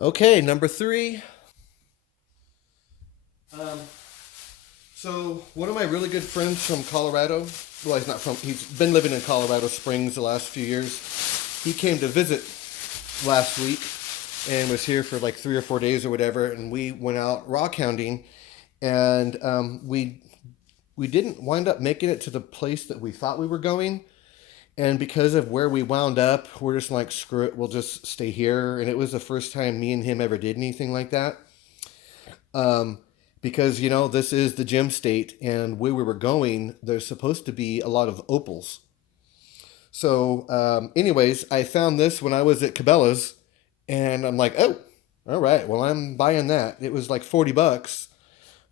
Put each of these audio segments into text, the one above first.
Okay, number three. Um, so one of my really good friends from Colorado. Well, he's not from. He's been living in Colorado Springs the last few years. He came to visit last week and was here for like 3 or 4 days or whatever. And we went out rock hounding, and we didn't wind up making it to the place that we thought we were going. And because of where we wound up, we're just like, screw it, we'll just stay here. And it was the first time me and him ever did anything like that. Um, because, this is the gem state, and where we were going, there's supposed to be a lot of opals. So, anyways, I found this when I was at Cabela's, and I'm like, oh, all right, well, I'm buying that. It was like $40.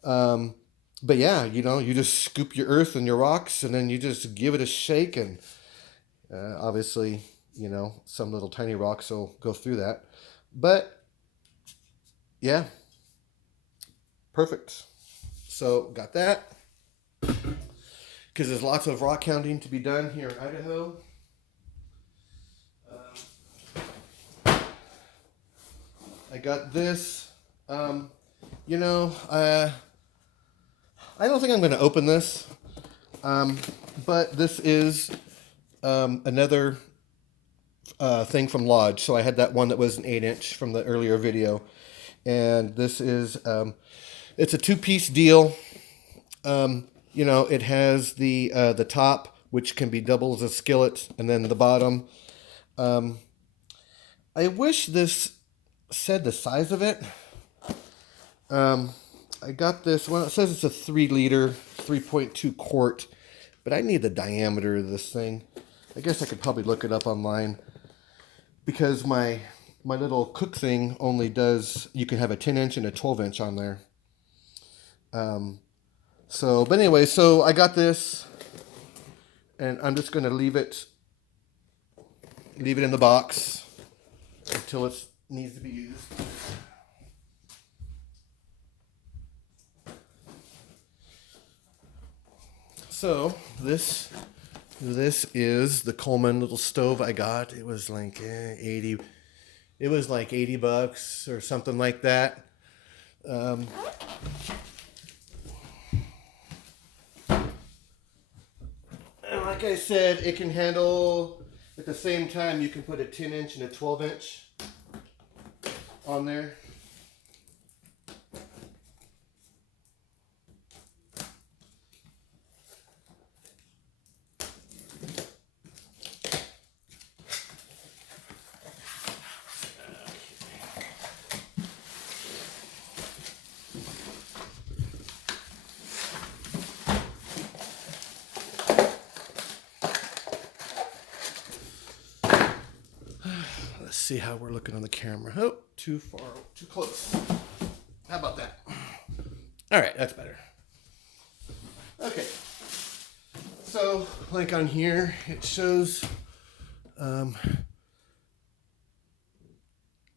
Um, but yeah, you just scoop your earth and your rocks, and then you just give it a shake, and obviously, some little tiny rocks will go through that. But yeah, perfect. So got that because there's lots of rock hounding to be done here in Idaho. I got this. Um, you know, uh, I don't think I'm going to open this, um, but this is another thing from Lodge. So I had that one that was an 8 inch from the earlier video, and this is it's a two-piece deal. It has the top, which can be double as a skillet, and then the bottom. Um, I wish this said the size of it. Um, I got this. Well, it says it's a 3 liter, 3.2 quart, but I need the diameter of this thing. I guess I could probably look it up online because my little cook thing only does. You can have a 10 inch and a 12 inch on there. Um, but anyway, so I got this, and I'm just gonna leave it in the box until it needs to be used. So this is the Coleman little stove I got. It was like 80. It was like $80 or something like that. Um, and like I said, it can handle. At the same time, you can put a 10 inch and a 12 inch on there. Let's see how we're looking on the camera. Oh, too far, too close. How about that? All right, that's better. Okay. So, like on here, it shows. Um,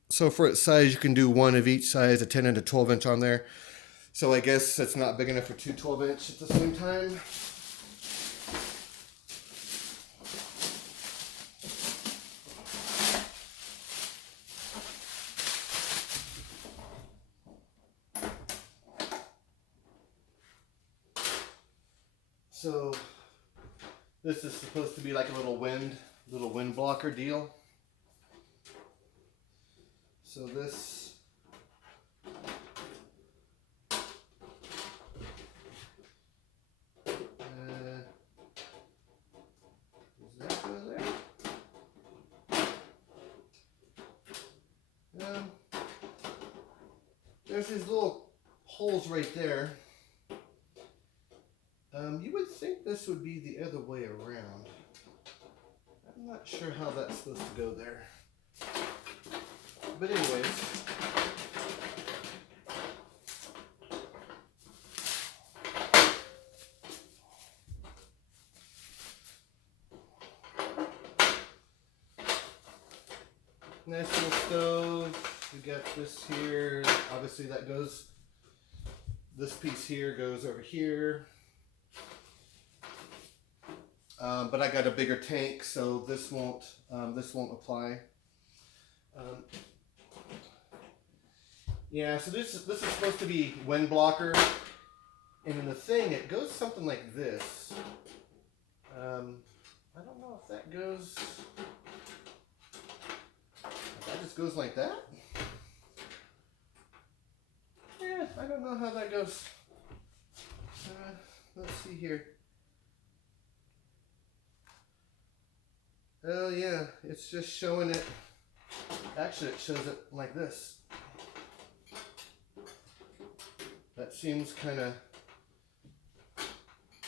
so for its size, you can do one of each size, a 10 and a 12 inch on there. So I guess it's not big enough for two 12 inch at the same time. So this is supposed to be like a little wind blocker deal. So this does that go there? There's these little holes right there. You would think this would be the other way around. I'm not sure how that's supposed to go there. But anyways, nice little stove. We got this here. Obviously that goes, this piece here goes over here. But I got a bigger tank, so this won't apply. Um, Yeah, so this is supposed to be wind blocker, and in the thing it goes something like this. I don't know if that goes. If that just goes like that. Yeah, I don't know how that goes. Let's see here. Oh yeah, it's just showing it. Actually, it shows it like this. That seems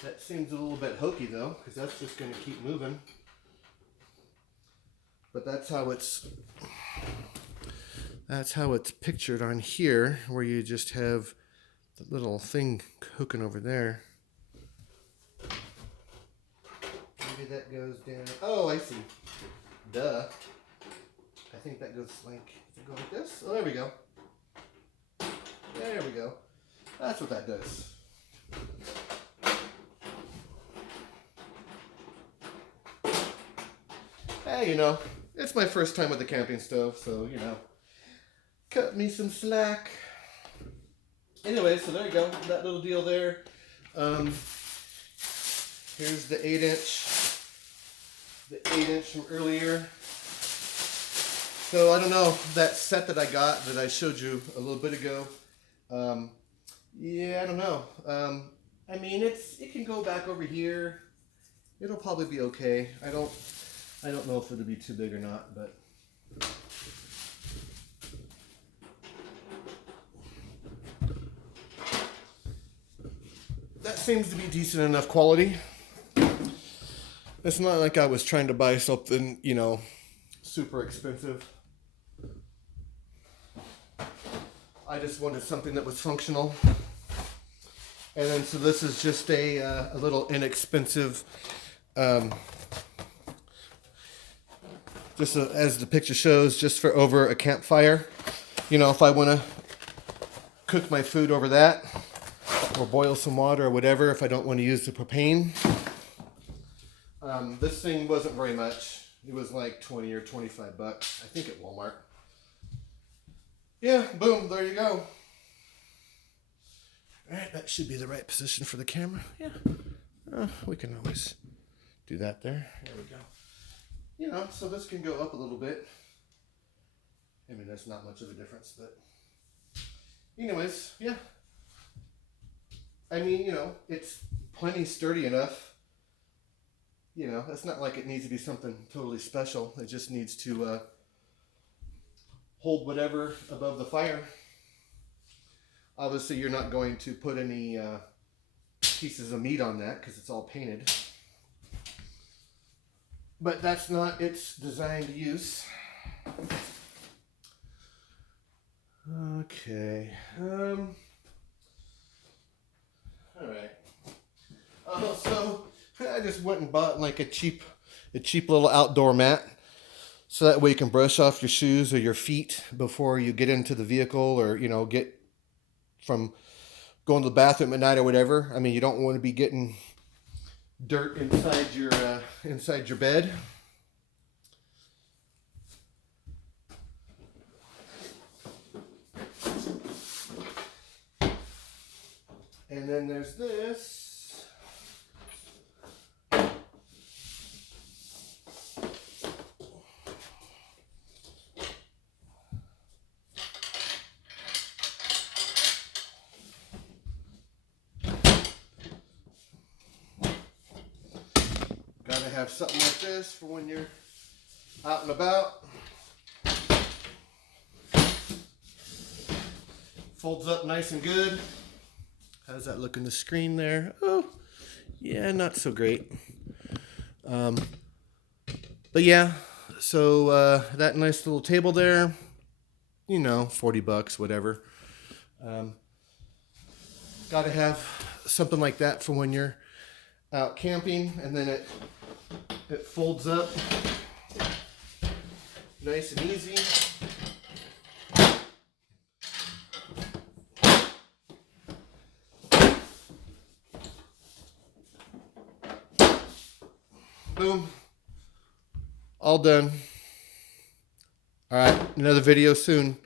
that seems a little bit hokey though, because that's just going to keep moving. But that's how it's pictured on here, where you just have the little thing hooking over there. Maybe that goes down. Oh, I see. Duh. I think that goes like, does it go like this? Oh, there we go. There we go. That's what that does. Hey, you know, it's my first time with the camping stove, so, you know, cut me some slack. Anyway, so there you go. That little deal there. Here's the 8-inch. The 8-inch from earlier. So I don't know, that set that I got that I showed you a little bit ago. Yeah, I don't know. I mean, it can go back over here. It'll probably be okay. I don't know if it'll be too big or not, but that seems to be decent enough quality. It's not like I was trying to buy something, you know, super expensive. I just wanted something that was functional. And then, so this is just a little inexpensive, just as the picture shows, just for over a campfire. You know, if I want to cook my food over that, or boil some water or whatever, if I don't want to use the propane. This thing wasn't very much. It was like 20 or 25 bucks, I think, at Walmart. Yeah, boom, there you go. Alright, that should be the right position for the camera. Yeah. We can always do that there. There we go. You know, so this can go up a little bit. I mean, that's not much of a difference, but anyways, yeah. I mean, you know, it's plenty sturdy enough. You know, it's not like it needs to be something totally special. It just needs to hold whatever above the fire. Obviously, you're not going to put any pieces of meat on that because it's all painted. But that's not its designed use. Okay. All right. So I just went and bought like a cheap little outdoor mat. So that way you can brush off your shoes or your feet before you get into the vehicle, or, you know, get from going to the bathroom at night or whatever. I mean, you don't want to be getting dirt inside your bed. And then there's this. Gotta have something like this for when you're out and about. Folds up nice and good. How's that look in the screen there? Oh, yeah, not so great. But yeah, so that nice little table there, you know, 40 bucks, whatever. Gotta have something like that for when you're out camping, and then it folds up nice and easy. Boom. All done. All right, another video soon.